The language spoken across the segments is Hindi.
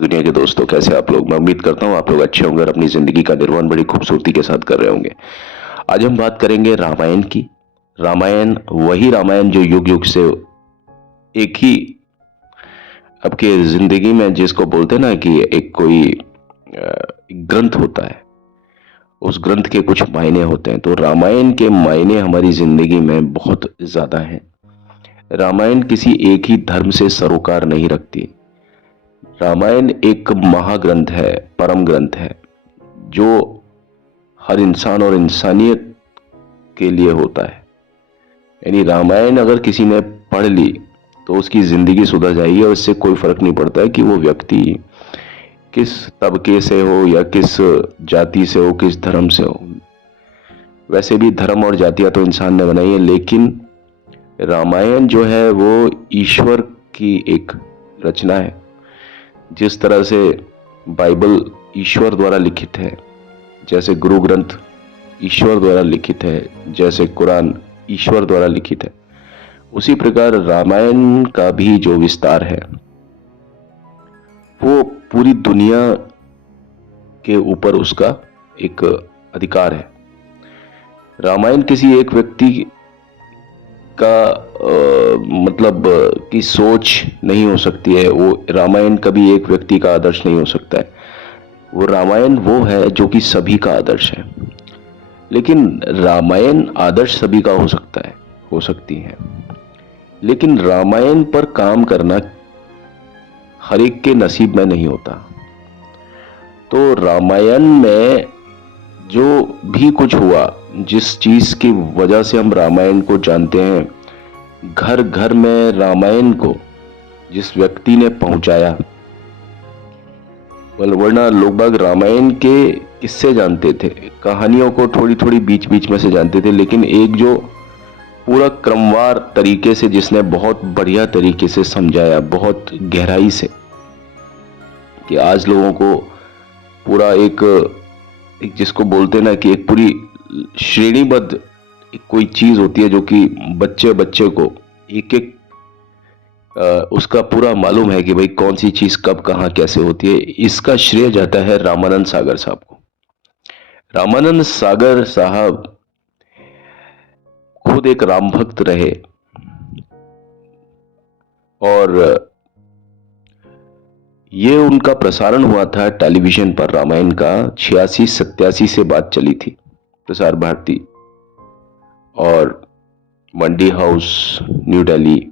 दुनिया के दोस्तों, कैसे आप लोग। मैं उम्मीद करता हूँ आप लोग अच्छे होंगे और अपनी जिंदगी का निर्वहन बड़ी खूबसूरती के साथ कर रहे होंगे। आज हम बात करेंगे रामायण की। रामायण वही रामायण जो युग युग से एक ही आपके जिंदगी में, जिसको बोलते हैं ना कि एक कोई एक ग्रंथ होता है, उस ग्रंथ के कुछ मायने होते हैं। तो रामायण के मायने हमारी जिंदगी में बहुत ज्यादा हैं। रामायण किसी एक ही धर्म से सरोकार नहीं रखती। रामायण एक महाग्रंथ है, परम ग्रंथ है, जो हर इंसान और इंसानियत के लिए होता है। यानी रामायण अगर किसी ने पढ़ ली तो उसकी जिंदगी सुधर जाएगी और इससे कोई फर्क नहीं पड़ता है कि वो व्यक्ति किस तबके से हो या किस जाति से हो, किस धर्म से हो। वैसे भी धर्म और जातियां तो इंसान ने बनाई है, लेकिन रामायण जो है वो ईश्वर की एक रचना है। जिस तरह से बाइबल ईश्वर द्वारा लिखित है, जैसे गुरु ग्रंथ ईश्वर द्वारा लिखित है, जैसे कुरान ईश्वर द्वारा लिखित है, उसी प्रकार रामायण का भी जो विस्तार है वो पूरी दुनिया के ऊपर उसका एक अधिकार है। रामायण किसी एक व्यक्ति का मतलब की सोच नहीं हो सकती है। वो रामायण कभी एक व्यक्ति का आदर्श नहीं हो सकता है। वो रामायण वो है जो कि सभी का आदर्श है। लेकिन रामायण आदर्श सभी का हो सकता है, हो सकती है, लेकिन रामायण पर काम करना हर एक के नसीब में नहीं होता। तो रामायण में जो भी कुछ हुआ, जिस चीज की वजह से हम रामायण को जानते हैं, घर घर में रामायण को जिस व्यक्ति ने पहुंचाया, वरना लोग बाग रामायण के किस्से जानते थे, कहानियों को थोड़ी थोड़ी बीच बीच में से जानते थे, लेकिन एक जो पूरा क्रमवार तरीके से जिसने बहुत बढ़िया तरीके से समझाया, बहुत गहराई से, कि आज लोगों को पूरा एक जिसको बोलते ना कि एक पूरी श्रेणीबद्ध एक कोई चीज होती है जो कि बच्चे बच्चे को एक एक उसका पूरा मालूम है कि भाई कौन सी चीज कब कहाँ कैसे होती है। इसका श्रेय जाता है रामानंद सागर साहब को। रामानंद सागर साहब खुद एक राम भक्त रहे और ये उनका प्रसारण हुआ था टेलीविजन पर। रामायण का 86-87 से बात चली थी, प्रसार भारती और मंडी हाउस, न्यू दिल्ली,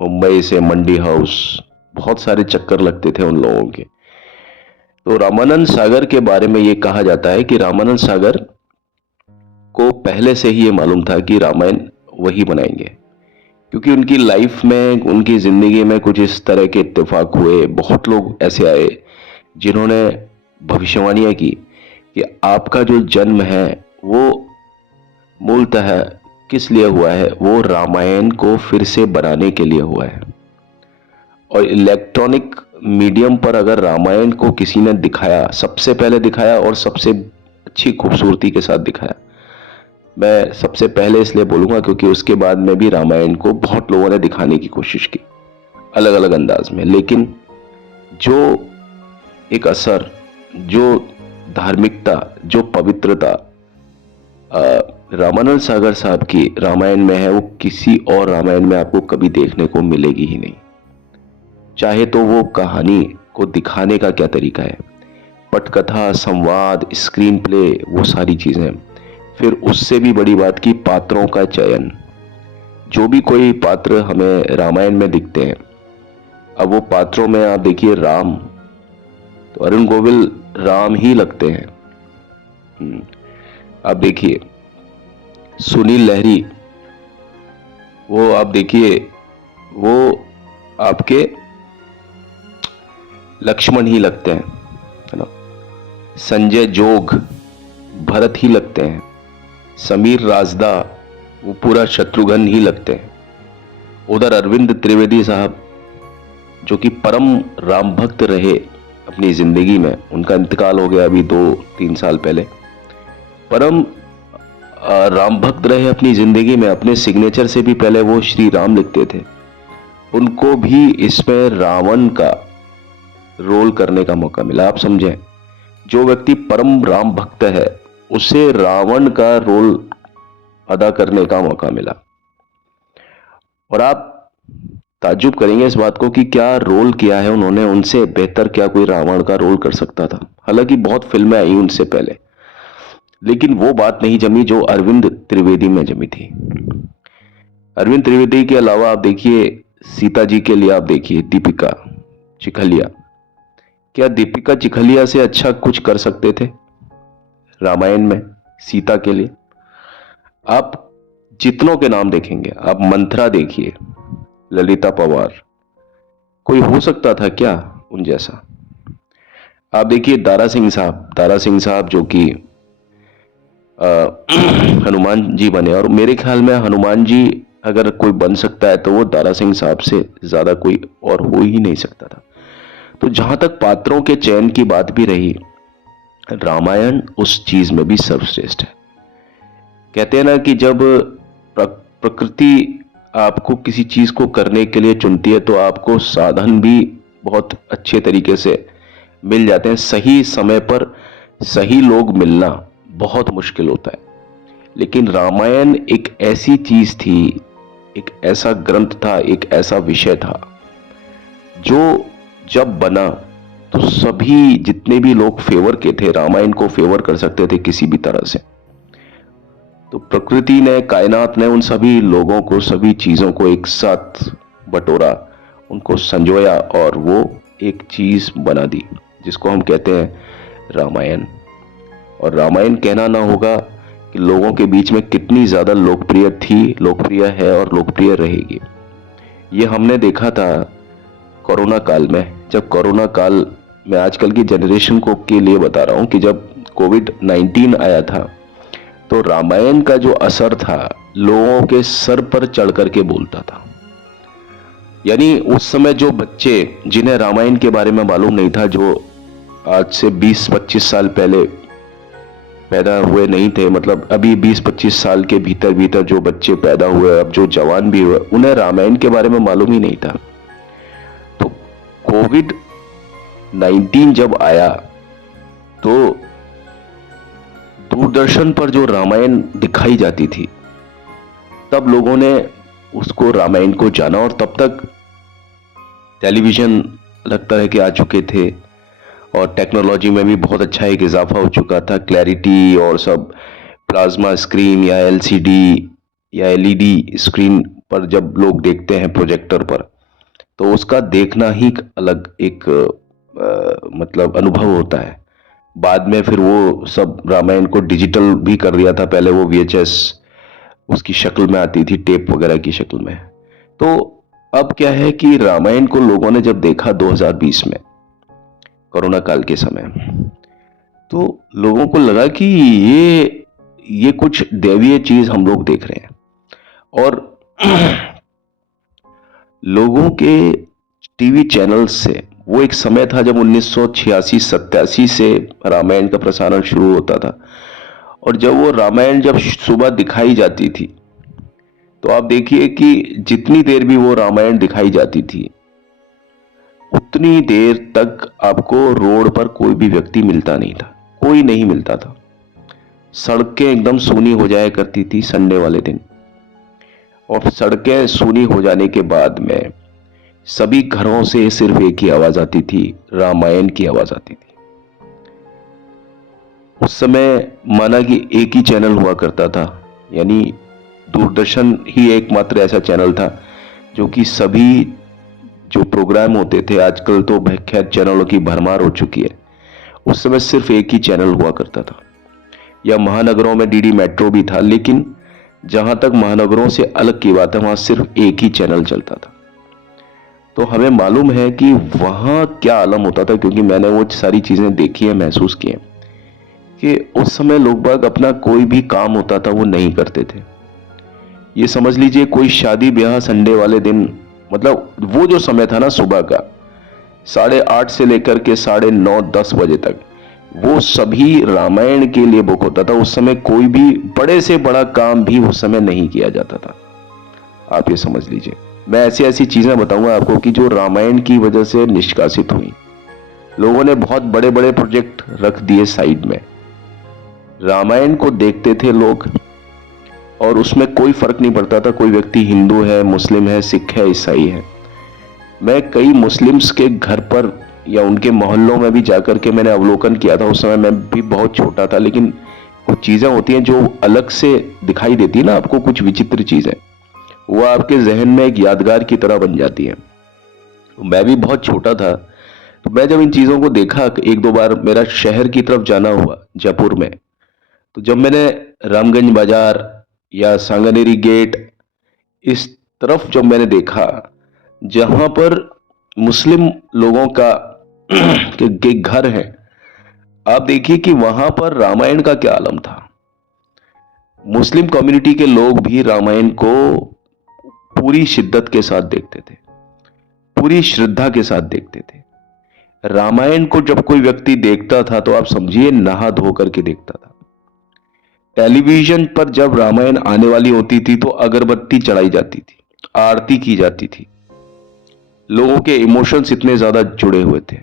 मुंबई से मंडी हाउस, बहुत सारे चक्कर लगते थे उन लोगों के। तो रामानंद सागर के बारे में ये कहा जाता है कि रामानंद सागर को पहले से ही ये मालूम था कि रामायण वही बनाएंगे, क्योंकि उनकी लाइफ में, उनकी जिंदगी में कुछ इस तरह के इत्तेफाक हुए। बहुत लोग ऐसे आए जिन्होंने भविष्यवाणियां की कि आपका जो जन्म है वो मूलतः किस लिए हुआ है, वो रामायण को फिर से बनाने के लिए हुआ है। और इलेक्ट्रॉनिक मीडियम पर अगर रामायण को किसी ने दिखाया, सबसे पहले दिखाया और सबसे अच्छी खूबसूरती के साथ दिखाया, मैं सबसे पहले इसलिए बोलूंगा क्योंकि उसके बाद में भी रामायण को बहुत लोगों ने दिखाने की कोशिश की अलग अलग अंदाज में, लेकिन जो एक असर, जो धार्मिकता, जो पवित्रता रामानंद सागर साहब की रामायण में है, वो किसी और रामायण में आपको कभी देखने को मिलेगी ही नहीं। चाहे तो वो कहानी को दिखाने का क्या तरीका है, पटकथा, संवाद, स्क्रीन प्ले, वो सारी चीजें। फिर उससे भी बड़ी बात की पात्रों का चयन। जो भी कोई पात्र हमें रामायण में दिखते हैं, अब वो पात्रों में आप देखिए राम, तो अरुण गोविल राम ही लगते हैं। आप देखिए सुनील लहरी, वो आप देखिए वो आपके लक्ष्मण ही लगते हैं, है ना। संजय जोग भरत ही लगते हैं। समीर राजदा वो पूरा शत्रुघ्न ही लगते हैं। उधर अरविंद त्रिवेदी साहब जो कि परम राम भक्त रहे अपनी जिंदगी में, उनका इंतकाल हो गया अभी 2-3 साल पहले। परम राम भक्त रहे अपनी जिंदगी में, अपने सिग्नेचर से भी पहले वो श्री राम लिखते थे। उनको भी इसमें रावण का रोल करने का मौका मिला। आप समझें, जो व्यक्ति परम राम भक्त है उसे रावण का रोल अदा करने का मौका मिला। और आप ताज्जुब करेंगे इस बात को कि क्या रोल किया है उन्होंने, उनसे बेहतर क्या कोई रावण का रोल कर सकता था। हालांकि बहुत फिल्में आई उनसे पहले, लेकिन वो बात नहीं जमी जो अरविंद त्रिवेदी में जमी थी। अरविंद त्रिवेदी के अलावा आप देखिए, सीता जी के लिए आप देखिए दीपिका चिखलिया। क्या दीपिका चिखलिया से अच्छा कुछ कर सकते थे रामायण में सीता के लिए? आप जितनों के नाम देखेंगे, आप मंथरा देखिए, ललिता पवार, कोई हो सकता था क्या उन जैसा? आप देखिए दारा सिंह साहब जो कि हनुमान जी बने, और मेरे ख्याल में हनुमान जी अगर कोई बन सकता है तो वो दारा सिंह साहब से ज्यादा कोई और हो ही नहीं सकता था। तो जहां तक पात्रों के चयन की बात भी रही, रामायण उस चीज में भी सर्वश्रेष्ठ है। कहते हैं ना कि जब प्रकृति आपको किसी चीज को करने के लिए चुनती है तो आपको साधन भी बहुत अच्छे तरीके से मिल जाते हैं। सही समय पर सही लोग मिलना बहुत मुश्किल होता है, लेकिन रामायण एक ऐसी चीज थी, एक ऐसा ग्रंथ था, एक ऐसा विषय था जो जब बना तो सभी जितने भी लोग फेवर के थे रामायण को फेवर कर सकते थे किसी भी तरह से। तो प्रकृति ने, कायनात ने उन सभी लोगों को, सभी चीजों को एक साथ बटोरा, उनको संजोया और वो एक चीज बना दी जिसको हम कहते हैं रामायण। और रामायण कहना ना होगा कि लोगों के बीच में कितनी ज्यादा लोकप्रिय थी, लोकप्रिय है और लोकप्रिय रहेगी। ये हमने देखा था कोरोना काल में। जब कोरोना काल में, आजकल की जनरेशन को के लिए बता रहा हूं, कि जब कोविड-19 आया था तो रामायण का जो असर था लोगों के सर पर चढ़ करके बोलता था। यानी उस समय जो बच्चे जिन्हें रामायण के बारे में मालूम नहीं था, जो आज से 20-25 साल पहले पैदा हुए नहीं थे, मतलब अभी 20-25 साल के भीतर भीतर जो बच्चे पैदा हुए, अब जो जवान भी हुए, उन्हें रामायण के बारे में मालूम ही नहीं था। तो कोविड-19 जब आया तो दूरदर्शन पर जो रामायण दिखाई जाती थी, तब लोगों ने उसको, रामायण को जाना। और तब तक टेलीविजन लगता है कि आ चुके थे और टेक्नोलॉजी में भी बहुत अच्छा एक इजाफा हो चुका था। क्लैरिटी और सब, प्लाज्मा स्क्रीन या एलसीडी या एलईडी स्क्रीन पर जब लोग देखते हैं प्रोजेक्टर पर, तो उसका देखना ही अलग एक मतलब अनुभव होता है। बाद में फिर वो सब रामायण को डिजिटल भी कर दिया था। पहले वो वीएचएस उसकी शक्ल में आती थी, टेप वगैरह की शक्ल में। तो अब क्या है कि रामायण को लोगों ने जब देखा 2020 में कोरोना काल के समय, तो लोगों को लगा कि ये कुछ दैवीय चीज हम लोग देख रहे हैं। और लोगों के टीवी चैनल से, वो एक समय था जब 1986-87 से रामायण का प्रसारण शुरू होता था, और जब वो रामायण जब सुबह दिखाई जाती थी तो आप देखिए कि जितनी देर भी वो रामायण दिखाई जाती थी उतनी देर तक आपको रोड पर कोई भी व्यक्ति मिलता नहीं था, कोई नहीं मिलता था। सड़कें एकदम सूनी हो जाया करती थी संडे वाले दिन, और सड़कें सूनी हो जाने के बाद में सभी घरों से सिर्फ एक ही आवाज आती थी, रामायण की आवाज आती थी। उस समय माना कि एक ही चैनल हुआ करता था, यानी दूरदर्शन ही एकमात्र ऐसा चैनल था जो कि सभी जो प्रोग्राम होते थे, आजकल तो खैर चैनलों की भरमार हो चुकी है, उस समय सिर्फ एक ही चैनल हुआ करता था। या महानगरों में डीडी मेट्रो भी था, लेकिन जहां तक महानगरों से अलग की बात है, वहां सिर्फ एक ही चैनल चलता था। तो हमें मालूम है कि वहां क्या आलम होता था, क्योंकि मैंने वो सारी चीजें देखी है, महसूस की है कि उस समय लोग बाग अपना कोई भी काम होता था वो नहीं करते थे। ये समझ लीजिए कोई शादी ब्याह संडे वाले दिन, मतलब वो जो समय था ना सुबह का 8:30 से लेकर के 9:30-10 बजे तक, वो सभी रामायण के लिए बुक होता था। उस समय कोई भी बड़े से बड़ा काम भी उस समय नहीं किया जाता था, आप ये समझ लीजिए। मैं ऐसी ऐसी चीजें बताऊंगा आपको कि जो रामायण की वजह से निष्कासित हुई, लोगों ने बहुत बड़े बड़े प्रोजेक्ट रख दिए साइड में। रामायण को देखते थे लोग और उसमें कोई फर्क नहीं पड़ता था कोई व्यक्ति हिंदू है, मुस्लिम है, सिख है, ईसाई है। मैं कई मुस्लिम्स के घर पर या उनके मोहल्लों में भी जाकर के मैंने अवलोकन किया था। उस समय मैं भी बहुत छोटा था, लेकिन कुछ चीजें होती हैं जो अलग से दिखाई देती है ना आपको, कुछ विचित्र चीजें, वो आपके जहन में एक यादगार की तरह बन जाती है। तो मैं भी बहुत छोटा था, तो मैं जब इन चीजों को देखा, एक दो बार मेरा शहर की तरफ जाना हुआ जयपुर में, तो जब मैंने रामगंज बाजार या सांगानेरी गेट इस तरफ जब मैंने देखा, जहां पर मुस्लिम लोगों का के घर हैं, आप देखिए कि वहां पर रामायण का क्या आलम था। मुस्लिम कम्युनिटी के लोग भी रामायण को पूरी शिद्दत के साथ देखते थे, पूरी श्रद्धा के साथ देखते थे। रामायण को जब कोई व्यक्ति देखता था तो आप समझिए नहा धो करके देखता था। टेलीविजन पर जब रामायण आने वाली होती थी तो अगरबत्ती चढ़ाई जाती थी, आरती की जाती थी। लोगों के इमोशंस इतने ज्यादा जुड़े हुए थे।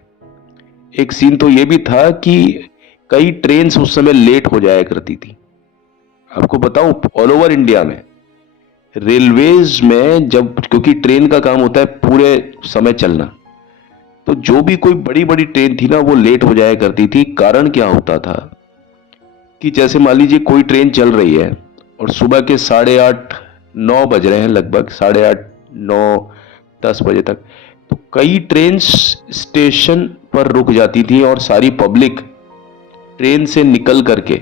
एक सीन तो यह भी था कि कई ट्रेन्स उस समय लेट हो जाया करती थी। आपको बताऊं, ऑल ओवर इंडिया में रेलवेज में जब, क्योंकि ट्रेन का काम होता है पूरे समय चलना, तो जो भी कोई बड़ी बड़ी ट्रेन थी ना वो लेट हो जाया करती थी। कारण क्या होता था कि जैसे मान लीजिए कोई ट्रेन चल रही है और सुबह के 8:30-9 बज रहे हैं, लगभग 8:30-9-10 बजे तक, तो कई ट्रेन स्टेशन पर रुक जाती थी और सारी पब्लिक ट्रेन से निकल करके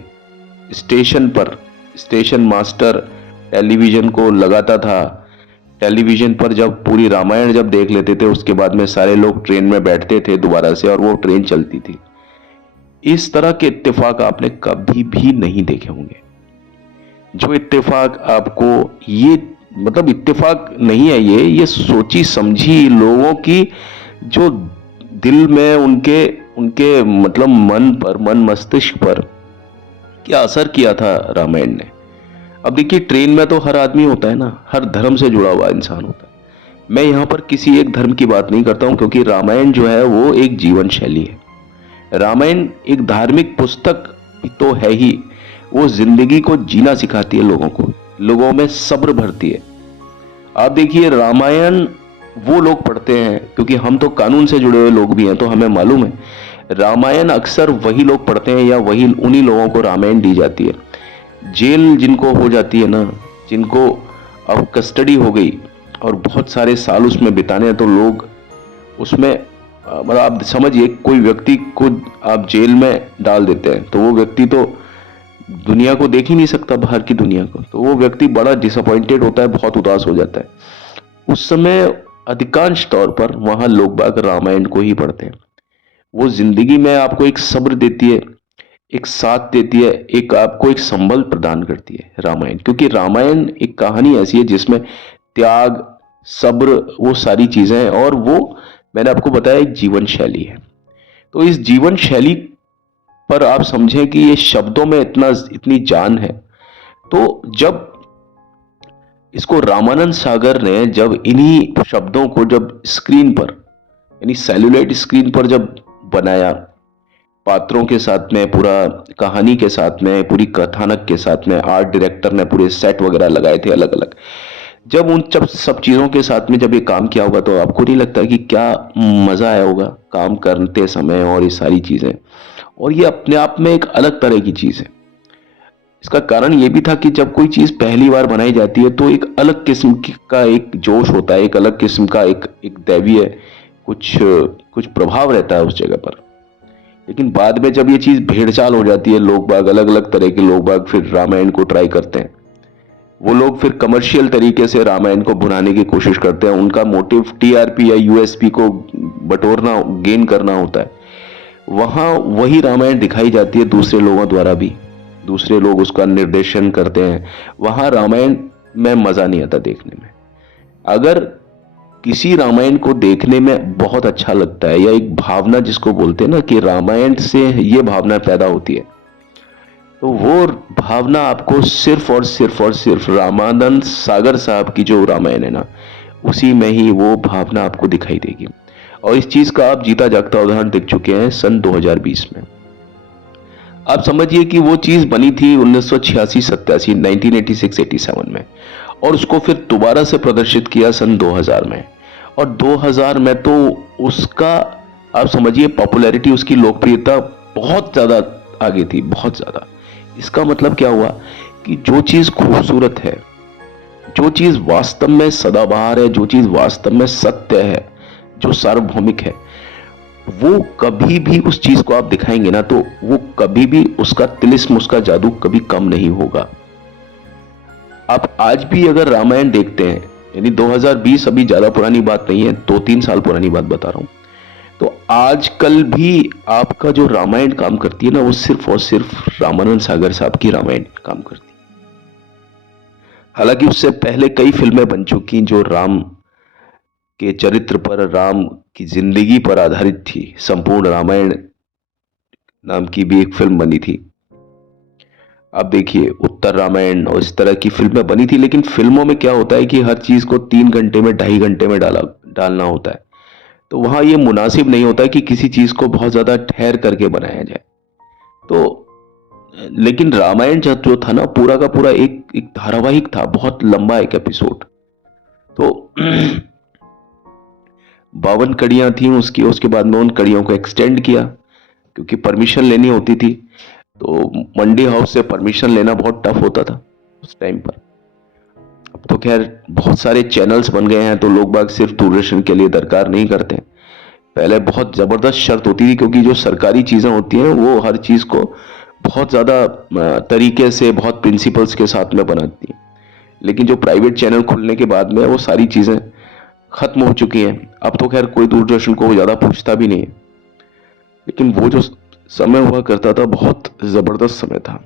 स्टेशन पर, स्टेशन मास्टर टेलीविजन को लगाता था। टेलीविजन पर जब पूरी रामायण जब देख लेते थे, उसके बाद में सारे लोग ट्रेन में बैठते थे दोबारा से और वो ट्रेन चलती थी। इस तरह के इत्तेफाक आपने कभी भी नहीं देखे होंगे। जो इत्तेफाक आपको, ये मतलब इत्तेफाक नहीं है, ये सोची समझी लोगों की जो दिल में उनके उनके मतलब मन पर, मन मस्तिष्क पर क्या असर किया था रामायण ने। अब देखिए, ट्रेन में तो हर आदमी होता है ना, हर धर्म से जुड़ा हुआ इंसान होता है। मैं यहां पर किसी एक धर्म की बात नहीं करता हूं, क्योंकि रामायण जो है वो एक जीवन शैली है। रामायण एक धार्मिक पुस्तक भी तो है ही, वो जिंदगी को जीना सिखाती है लोगों को, लोगों में सब्र भरती है। आप देखिए, रामायण वो लोग पढ़ते हैं, क्योंकि हम तो कानून से जुड़े हुए लोग भी हैं, तो हमें मालूम है रामायण अक्सर वही लोग पढ़ते हैं या वही उन्हीं लोगों को रामायण दी जाती है। जेल जिनको हो जाती है ना, जिनको अब कस्टडी हो गई और बहुत सारे साल उसमें बिताने हैं, तो लोग उसमें मतलब आप समझिए, कोई व्यक्ति को आप जेल में डाल देते हैं तो वो व्यक्ति तो दुनिया को देख ही नहीं सकता, बाहर की दुनिया को, तो वो व्यक्ति बड़ा डिसअपॉइंटेड होता है, बहुत उदास हो जाता है। उस समय अधिकांश तौर पर वहां लोग बाग रामायण को ही पढ़ते हैं। वो जिंदगी में आपको एक सब्र देती है, एक साथ देती है, एक आपको एक संबल प्रदान करती है रामायण। क्योंकि रामायण एक कहानी ऐसी है जिसमें त्याग, सब्र, वो सारी चीजें हैं, और वो मैंने आपको बताया एक जीवन शैली है। तो इस जीवन शैली पर आप समझें कि ये शब्दों में इतनी जान है। तो जब इसको रामानंद सागर ने जब इन्हीं शब्दों को जब स्क्रीन पर, यानी सेलुलॉइड स्क्रीन पर जब बनाया, पात्रों के साथ में, पूरा कहानी के साथ में, पूरी कथानक के साथ में, आर्ट डायरेक्टर ने पूरे सेट वगैरह लगाए थे अलग अलग, जब सब चीजों के साथ में जब ये काम किया होगा, तो आपको नहीं लगता कि क्या मजा आया होगा काम करते समय, और ये सारी चीजें, और ये अपने आप में एक अलग तरह की चीज है। इसका कारण ये भी था कि जब कोई चीज पहली बार बनाई जाती है तो एक अलग किस्म का एक जोश होता है, एक अलग किस्म का एक दैवीय कुछ कुछ प्रभाव रहता है उस जगह पर। लेकिन बाद में जब ये चीज भेड़चाल हो जाती है, लोग बाग, अलग अलग तरह के लोग बाग फिर रामायण को ट्राई करते हैं। वो लोग फिर कमर्शियल तरीके से रामायण को बनाने की कोशिश करते हैं। उनका मोटिव टीआरपी या यूएसपी को बटोरना, गेन करना होता है। वहां वही रामायण दिखाई जाती है दूसरे लोगों द्वारा भी, दूसरे लोग उसका निर्देशन करते हैं। वहां रामायण में मजा नहीं आता देखने में। अगर किसी रामायण को देखने में बहुत अच्छा लगता है, या एक भावना जिसको बोलते हैं ना कि रामायण से ये भावना पैदा होती है, तो वो भावना आपको सिर्फ और सिर्फ और सिर्फ रामानंद सागर साहब की जो रामायण है ना, उसी में ही वो भावना आपको दिखाई देगी। और इस चीज का आप जीता जागता उदाहरण देख चुके हैं सन 2020 में। आप समझिए कि वो चीज बनी थी 1986-87, 1986-87 में, और उसको फिर दोबारा से प्रदर्शित किया सन 2000 में। और 2000 में तो उसका आप समझिए पॉपुलैरिटी, उसकी लोकप्रियता बहुत ज्यादा आगे थी, बहुत ज्यादा। इसका मतलब क्या हुआ कि जो चीज खूबसूरत है, जो चीज वास्तव में सदाबहार है, जो चीज वास्तव में सत्य है, जो सार्वभौमिक है, वो कभी भी उस चीज को आप दिखाएंगे ना तो वो कभी भी उसका तिलिस्म, उसका जादू कभी कम नहीं होगा। आप आज भी अगर रामायण देखते हैं, यानी 2020 अभी ज्यादा पुरानी बात नहीं है, 2-3 साल पुरानी बात बता रहा हूं, तो आजकल भी आपका जो रामायण काम करती है ना, वो सिर्फ और सिर्फ रामानंद सागर साहब की रामायण काम करती है। हालांकि उससे पहले कई फिल्में बन चुकी जो राम के चरित्र पर, राम की जिंदगी पर आधारित थी। संपूर्ण रामायण नाम की भी एक फिल्म बनी थी, आप देखिए, उत्तर रामायण, और इस तरह की फिल्में बनी थी। लेकिन फिल्मों में क्या होता है कि हर चीज को 3 घंटे में, 2.5 घंटे में डालना होता है, तो वहां यह मुनासिब नहीं होता कि किसी चीज को बहुत ज्यादा ठहर करके बनाया जाए। तो लेकिन रामायण जो था ना, पूरा का पूरा एक एक धारावाहिक था, बहुत लंबा एक एपिसोड। तो 52 कड़ियां थी उसकी। उसके बाद में उन कड़ियों को एक्सटेंड किया, क्योंकि परमिशन लेनी होती थी, तो मंडी हाउस से परमिशन लेना बहुत टफ होता था उस टाइम पर। अब तो खैर बहुत सारे चैनल्स बन गए हैं, तो लोग बाग सिर्फ दूरदर्शन के लिए दरकार नहीं करते। पहले बहुत जबरदस्त शर्त होती थी, क्योंकि जो सरकारी चीजें होती हैं वो हर चीज को बहुत ज्यादा तरीके से, बहुत प्रिंसिपल्स के साथ में बनाती हैं। लेकिन जो प्राइवेट चैनल खुलने के बाद में वो सारी चीजें खत्म हो चुकी हैं। अब तो खैर कोई दूरदर्शन को ज्यादा पूछता भी नहीं है, लेकिन वो जो समय हुआ करता था, बहुत जबरदस्त समय था।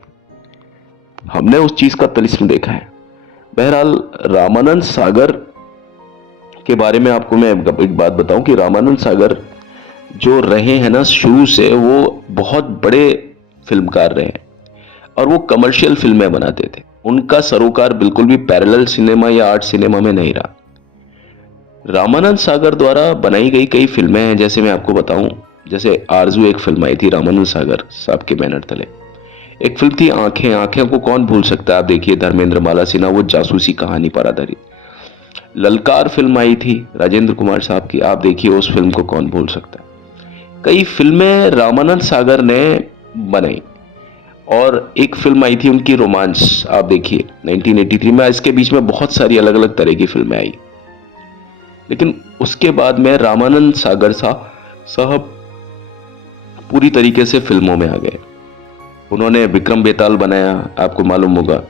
हमने उस चीज का तिलिस्म देखा है। बहरहाल, रामानंद सागर के बारे में आपको मैं एक बात बताऊं कि रामानंद सागर जो रहे हैं ना, शुरू से वो बहुत बड़े फिल्मकार रहे हैं, और वो कमर्शियल फिल्में बनाते थे। उनका सरोकार बिल्कुल भी पैरेलल सिनेमा या आर्ट सिनेमा में नहीं रहा। रामानंद सागर द्वारा बनाई गई कई फिल्में हैं, जैसे मैं आपको बताऊं, जैसे आरजू एक फिल्म आई थी रामानंद सागर साहब के बैनर तले। एक फिल्म थी आंखें। आंखें को कौन भूल सकता है, आप देखिए, धर्मेंद्र माला सिन्हा, वो जासूसी कहानी पर आधारित। ललकार फिल्म आई थी राजेंद्र कुमार साहब की, आप देखिए उस फिल्म को कौन भूल सकता है। कई फिल्में रामानंद सागर ने बनाई। और एक फिल्म आई थी उनकी रोमांस, आप देखिए 1983 में। इसके बीच में बहुत सारी अलग अलग तरह की फिल्में आई, लेकिन उसके बाद में रामानंद सागर साहब पूरी तरीके से फिल्मों में आ गए। उन्होंने विक्रम बेताल बनाया, आपको मालूम होगा,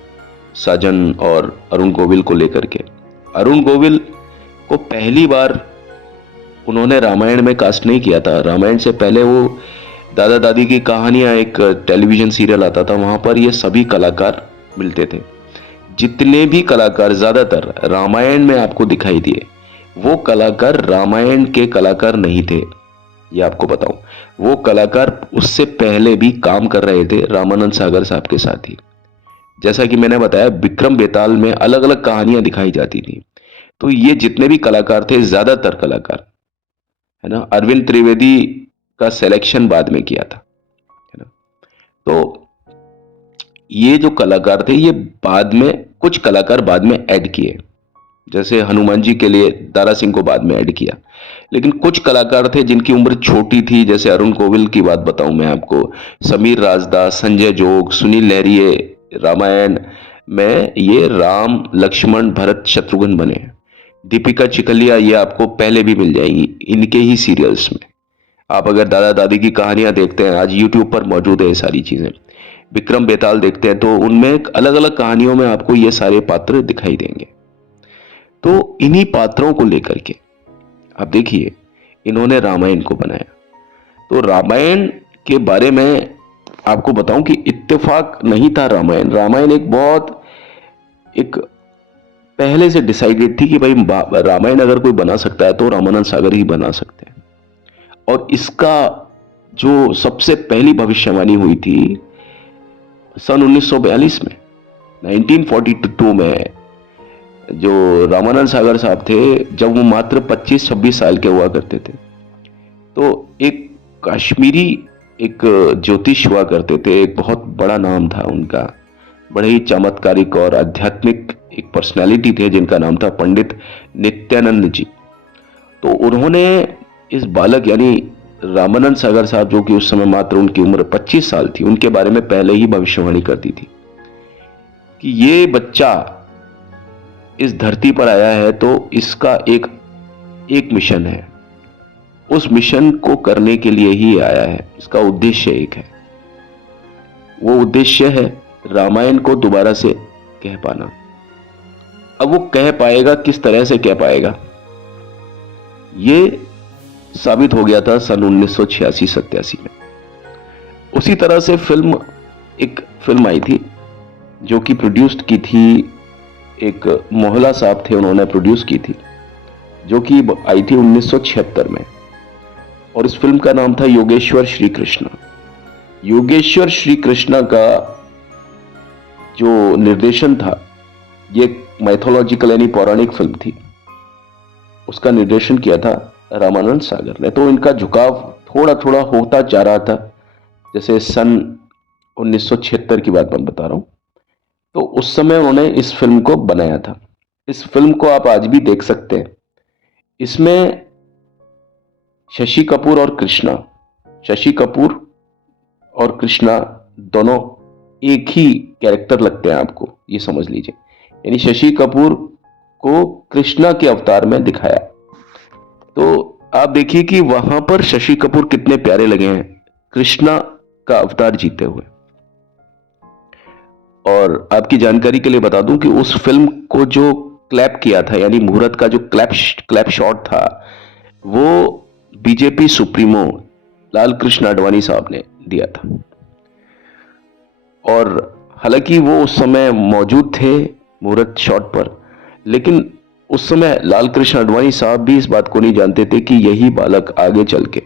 साजन और अरुण गोविल को लेकर के। अरुण गोविल को पहली बार उन्होंने रामायण में कास्ट नहीं किया था। रामायण से पहले वो दादा दादी की कहानियां, एक टेलीविजन सीरियल आता था, वहां पर ये सभी कलाकार मिलते थे। जितने भी कलाकार ज्यादातर रामायण में आपको दिखाई दिए, वो कलाकार रामायण के कलाकार नहीं थे। ये आपको बताऊं, वो कलाकार उससे पहले भी काम कर रहे थे रामानंद सागर साहब के साथ ही। जैसा कि मैंने बताया, विक्रम बेताल में अलग अलग कहानियां दिखाई जाती थी। तो ये जितने भी कलाकार थे, ज्यादातर कलाकार, है ना, अरविंद त्रिवेदी का सिलेक्शन बाद में किया था, है ना। तो ये जो कलाकार थे, ये बाद में, कुछ कलाकार बाद में ऐड किए, जैसे हनुमान जी के लिए दारा सिंह को बाद में ऐड किया। लेकिन कुछ कलाकार थे जिनकी उम्र छोटी थी, जैसे अरुण गोविल की बात बताऊं मैं आपको, समीर राजदास, संजय जोग, सुनील लहरिए, रामायण में ये राम, लक्ष्मण, भरत, शत्रुघ्न बने। दीपिका चिखलिया, ये आपको पहले भी मिल जाएंगी इनके ही सीरियल्स में। आप अगर दादा दादी की कहानियां देखते हैं, आज यूट्यूब पर मौजूद है ये सारी चीजें। विक्रम बेताल देखते हैं तो उनमें अलग अलग कहानियों में आपको ये सारे पात्र दिखाई देंगे। तो इन्हीं पात्रों को लेकर के आप देखिए, इन्होंने रामायण को बनाया। तो रामायण के बारे में आपको बताऊं कि इत्तेफाक नहीं था। रामायण एक पहले से डिसाइडेड थी कि भाई रामायण अगर कोई बना सकता है तो रामानंद सागर ही बना सकते हैं। और इसका जो सबसे पहली भविष्यवाणी हुई थी सन 1942 में, 1942 में, जो रामानंद सागर साहब थे, जब वो मात्र 25-26 साल के हुआ करते थे, तो एक कश्मीरी एक ज्योतिष हुआ करते थे, एक बहुत बड़ा नाम था उनका, बड़े ही चमत्कारिक और आध्यात्मिक एक पर्सनालिटी थे जिनका नाम था पंडित नित्यानंद जी। तो उन्होंने इस बालक यानी रामानंद सागर साहब, जो कि उस समय मात्र उनकी उम्र 25 साल थी, उनके बारे में पहले ही भविष्यवाणी कर दी थी कि ये बच्चा इस धरती पर आया है तो इसका एक एक मिशन है, उस मिशन को करने के लिए ही आया है, इसका उद्देश्य एक है। वो उद्देश्य है रामायण को दोबारा से कह पाना। अब वो कह पाएगा, किस तरह से कह पाएगा, ये साबित हो गया था सन 1986-87 में। उसी तरह से एक फिल्म आई थी जो कि प्रोड्यूस्ड की थी, एक मोहल्ला साहब थे, उन्होंने प्रोड्यूस की थी, जो कि आई थी 1976 में, और इस फिल्म का नाम था योगेश्वर श्री कृष्ण। योगेश्वर श्री कृष्ण का जो निर्देशन था, ये मैथोलॉजिकल यानी पौराणिक फिल्म थी, उसका निर्देशन किया था रामानंद सागर ने। तो इनका झुकाव थोड़ा थोड़ा होता जा रहा था, जैसे सन 1976 की बात मैं बता रहा हूं, तो उस समय उन्होंने इस फिल्म को बनाया था। इस फिल्म को आप आज भी देख सकते हैं। इसमें शशि कपूर और कृष्णा, शशि कपूर और कृष्णा दोनों एक ही कैरेक्टर लगते हैं आपको, ये समझ लीजिए। यानी शशि कपूर को कृष्णा के अवतार में दिखाया। तो आप देखिए कि वहां पर शशि कपूर कितने प्यारे लगे हैं कृष्णा का अवतार जीते हुए। और आपकी जानकारी के लिए बता दूं कि उस फिल्म को जो क्लैप किया था, यानी मुहूर्त का जो क्लैप शॉट था, वो बीजेपी सुप्रीमो लाल कृष्ण आडवाणी साहब ने दिया था। और हालांकि वो उस समय मौजूद थे मुहूर्त शॉट पर, लेकिन उस समय लाल कृष्ण आडवाणी साहब भी इस बात को नहीं जानते थे कि यही बालक आगे चल के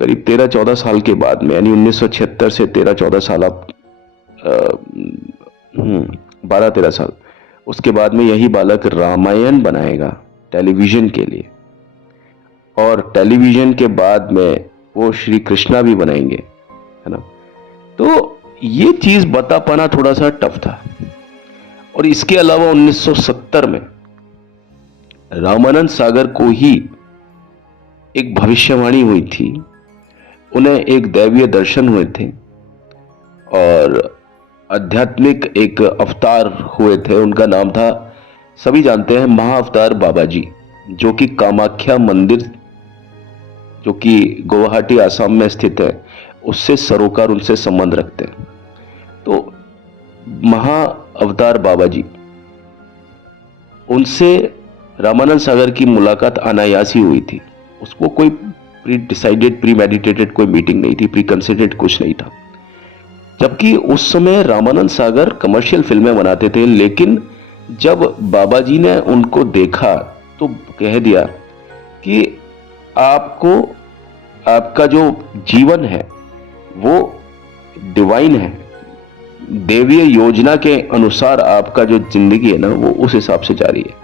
करीब 13-14 साल के बाद में, यानी 1976 से 13-14 साल, आप 12-13 साल उसके बाद में, यही बालक रामायण बनाएगा टेलीविजन के लिए, और टेलीविजन के बाद में वो श्री कृष्णा भी बनाएंगे, है ना। तो ये चीज बता पाना थोड़ा सा टफ था। और इसके अलावा 1970 में रामानंद सागर को ही एक भविष्यवाणी हुई थी, उन्हें एक दैवीय दर्शन हुए थे और आध्यात्मिक एक अवतार हुए थे। उनका नाम था, सभी जानते हैं, महाअवतार बाबा जी, जो कि कामाख्या मंदिर, जो कि गुवाहाटी आसाम में स्थित है, उससे सरोकार, उनसे संबंध रखते हैं। तो महाअवतार बाबा जी, उनसे रामानंद सागर की मुलाकात अनायास ही हुई थी। उसको कोई प्री डिसाइडेड, प्री मेडिटेटेड कोई मीटिंग नहीं थी, प्री कंसिडर्ड कुछ नहीं था। जबकि उस समय रामानंद सागर कमर्शियल फिल्में बनाते थे, लेकिन जब बाबा जी ने उनको देखा तो कह दिया कि आपको, आपका जो जीवन है वो डिवाइन है, देवीय योजना के अनुसार आपका जो जिंदगी है ना, वो उस हिसाब से जारी है।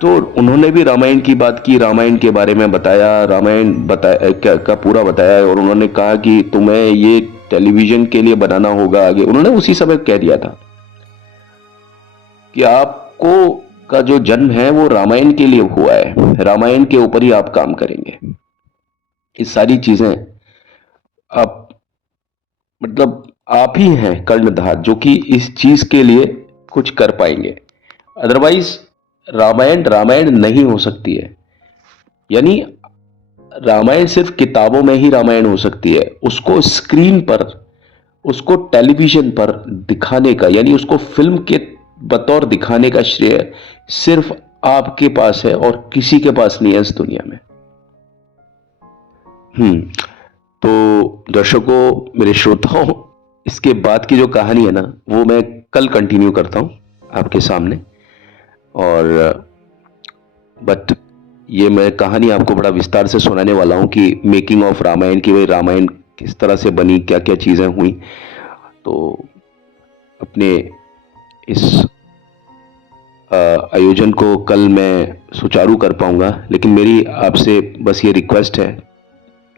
तो उन्होंने भी रामायण की बात की, रामायण के बारे में बताया, रामायण बताया का पूरा बताया, और उन्होंने कहा कि तुम्हें ये टेलीविजन के लिए बनाना होगा आगे। उन्होंने उसी समय कह दिया था कि आपको का जो जन्म है वो रामायण के लिए हुआ है, रामायण के ऊपर ही आप काम करेंगे। ये सारी चीजें आप, मतलब आप ही हैं कर्णधार जो कि इस चीज के लिए कुछ कर पाएंगे, अदरवाइज रामायण रामायण नहीं हो सकती है। यानी रामायण सिर्फ किताबों में ही रामायण हो सकती है, उसको स्क्रीन पर, उसको टेलीविजन पर दिखाने का, यानी उसको फिल्म के बतौर दिखाने का श्रेय सिर्फ आपके पास है और किसी के पास नहीं है इस दुनिया में। तो दर्शकों, मेरे श्रोताओं, इसके बाद की जो कहानी है ना, वो मैं कल कंटिन्यू करता हूं आपके सामने। और बट ये मैं कहानी आपको बड़ा विस्तार से सुनाने वाला हूं कि मेकिंग ऑफ रामायण की, भाई रामायण किस तरह से बनी, क्या क्या चीजें हुई। तो अपने इस आयोजन को कल मैं सुचारू कर पाऊंगा, लेकिन मेरी आपसे बस ये रिक्वेस्ट है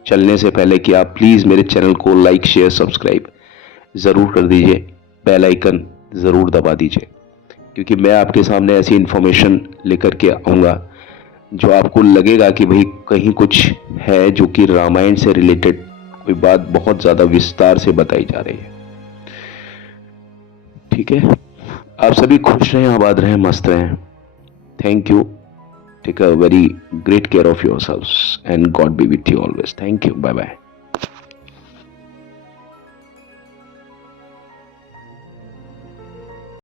चलने से पहले कि आप प्लीज़ मेरे चैनल को लाइक शेयर सब्सक्राइब ज़रूर कर दीजिए, बेल आइकन ज़रूर दबा दीजिए, क्योंकि मैं आपके सामने ऐसी इन्फॉर्मेशन लेकर के आऊँगा जो आपको लगेगा कि भाई कहीं कुछ है जो कि रामायण से रिलेटेड कोई बात बहुत ज़्यादा विस्तार से बताई जा रही है। ठीक है, आप सभी खुश रहें, आबाद रहें, मस्त रहें। Thank you. Take a very great care of yourselves and God be with you always. Thank you. Bye bye.